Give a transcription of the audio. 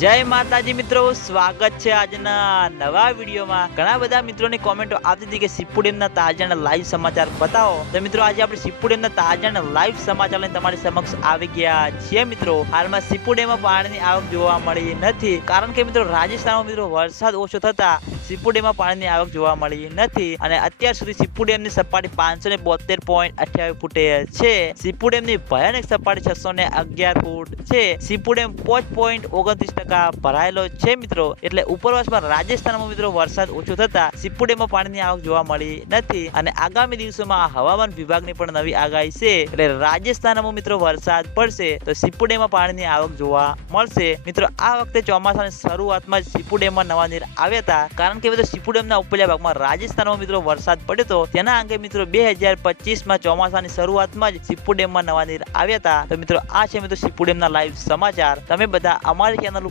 જય માતાજી મિત્રો, સ્વાગત છે આજના નવા વિડીયોમાં. ઘણા બધા મિત્રોની કોમેન્ટો આવતી હતી કે સિપુડેમના તાજાના લાઈવ સમાચાર બતાવો. તો મિત્રો, આજે આપણે સિપુડેમના તાજાના લાઈવ સમાચાર તમારી સમક્ષ આવી ગયા છીએ મિત્રો. હાલમાં સિપુડેમાં પાણીની આવક જોવા મળી નથી. કારણ કે મિત્રો, રાજસ્થાનમાં મિત્રો વરસાદ ઓછો થતા સિપુડેમાં પાણીની આવક જોવા મળી નથી. અને અત્યાર સુધી સિપુડેમની સપાટી પાંચસો ને બોતેર પોઈન્ટ અઠ્યાવીસ ફૂટે છે. સિપુડેમની ભયાનક સપાટી છસો ને અગિયાર ફૂટ છે. સિપુડેમ પાંચ પોઈન્ટ ઓગણત્રીસ ટકા ભરાયેલો છે મિત્રો. એટલે ઉપરવાસમાં રાજસ્થાનમાં મિત્રો વરસાદ ઓછો થતા સિપુડેમાં પાણીની આવક જોવા મળી નથી અને આગામી દિવસોમાં હવામાન વિભાગની પણ નવી આગાહી છે. એટલે રાજસ્થાનમાં મિત્રો વરસાદ પડશે તો સિપુડેમાં પાણીની આવક જોવા મળશે. મિત્રો, આ વખતે ચોમાસાની શરૂઆતમાં જ સિપ્પુ ડેમમાં નવા નીર આવ્યા હતા. કારણ કે મિત્રો સિપુડેમના ઉપલા ભાગમાં રાજસ્થાનમાં મિત્રો વરસાદ પડ્યો હતો તેના અંગે મિત્રો બે હજાર પચીસમાં ચોમાસાની શરૂઆતમાં જ સિપ્પુ ડેમમાં નવા નીર આવ્યા હતા. તો મિત્રો, આ છે મિત્રો ડેમના લાઈવ સમાચાર. તમે બધા અમારી ચેનલ